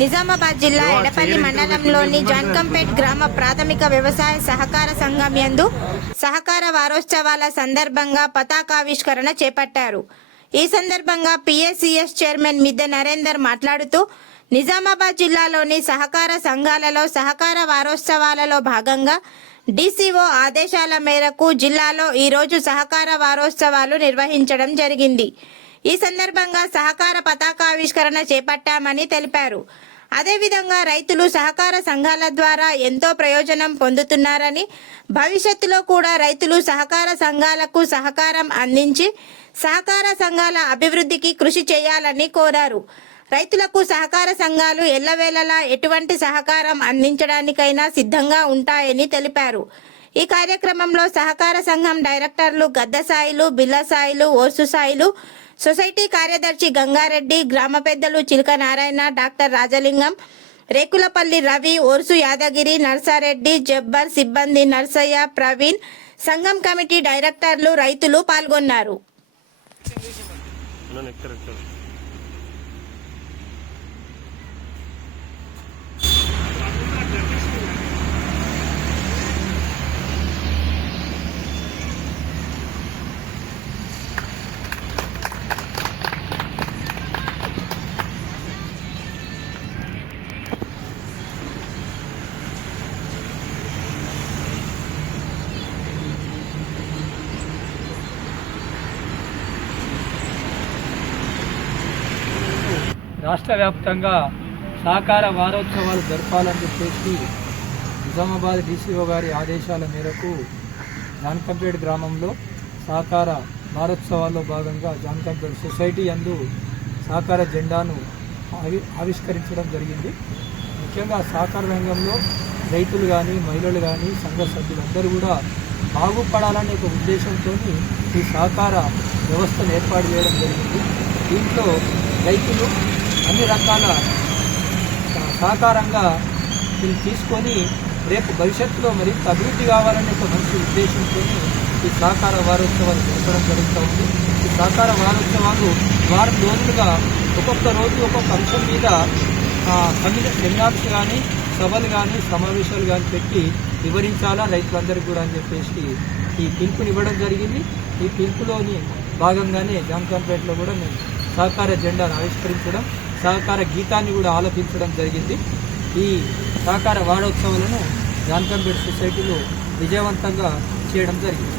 నిజామాబాద్ జిల్లా ఎడపల్లి మండలంలోని జాన్కంపేట్ గ్రామ ప్రాథమిక వ్యవసాయ సహకార సంఘం యందు సహకార వారోత్సవాల సందర్భంగా పతాకావిష్కరణ చేపట్టారు. ఈ సందర్భంగా పిఎస్సిఎస్ చైర్మన్ మిద్దె నరేందర్ మాట్లాడుతూ నిజామాబాద్ జిల్లాలోని సహకార సంఘాలలో సహకార వారోత్సవాలలో భాగంగా డిసిఓ ఆదేశాల మేరకు జిల్లాలో ఈరోజు సహకార వారోత్సవాలు నిర్వహించడం జరిగింది. ఈ సందర్భంగా సహకార పతాకావిష్కరణ చేపట్టామని తెలిపారు. అదేవిధంగా రైతులు సహకార సంఘాల ద్వారా ఎంతో ప్రయోజనం పొందుతున్నారని భవిష్యత్తులో కూడా రైతులు సహకార సంఘాలకు సహకారం అందించి సహకార సంఘాల అభివృద్ధికి కృషి చేయాలని కోరారు. రైతులకు సహకార సంఘాలు ఎల్లవేళలా ఎటువంటి సహకారం అందించడానికైనా సిద్ధంగా ఉంటాయని తెలిపారు. ఈ కార్యక్రమంలో సహకార సంఘం డైరెక్టర్లు గద్దసాయిలు బిల్లసాయిలు సాయిలు సొసైటీ కార్యదర్శి గంగారెడ్డి గ్రామ పెద్దలు చిలక నారాయణ డాక్టర్ రాజలింగం రేకులపల్లి రవి ఓర్సు యాదగిరి నర్సారెడ్డి జబ్బర్ సిబ్బంది నర్సయ్య ప్రవీణ్ సంఘం కమిటీ డైరెక్టర్లు రైతులు పాల్గొన్నారు. రాష్ట్ర వ్యాప్తంగా సహకార వారోత్సవాలు జరపాలని చెప్పేసి నిజామాబాద్ డీసీఓ గారి ఆదేశాల మేరకు జాన్కంపేట్ గ్రామంలో సహకార వారోత్సవాల్లో భాగంగా జాన్కంపేట్ సొసైటీ అందు సహకార జెండాను ఆవి ఆవిష్కరించడం జరిగింది. ముఖ్యంగా సహకార రంగంలో రైతులు కానీ మహిళలు కానీ సంఘ సభ్యులందరూ కూడా బాగుపడాలనే ఒక ఉద్దేశంతో ఈ సహకార వ్యవస్థను ఏర్పాటు చేయడం జరిగింది. దీంట్లో రైతులు అన్ని రకాల సహకారంగా దీన్ని తీసుకొని రేపు భవిష్యత్తులో మరింత అభివృద్ధి కావాలనే ఒక మంచి ఉద్దేశంతో ఈ సహకార వారోత్సవాలు జరపడం జరుగుతూ ఉంది. ఈ సహకార వారోత్సవాలు వారం రోజులుగా ఒక్కొక్క రోజు ఒక్కొక్క అంశం మీద కమిటీ సెమినార్స్ కానీ సభలు కానీ సమావేశాలు కానీ పెట్టి వివరించాలా రైతులందరికీ కూడా అని చెప్పేసి ఈ పిలుపునివ్వడం జరిగింది. ఈ పిలుపులోని భాగంగానే జాన్కాన్పేటలో కూడా మేము సహకార జెండాను ఆవిష్కరించడం సహకార గీతాన్ని కూడా ఆలపించడం జరిగింది. ఈ సహకార వారోత్సవాలను జాన్కంపేట సొసైటీలో విజయవంతంగా చేయడం జరిగింది.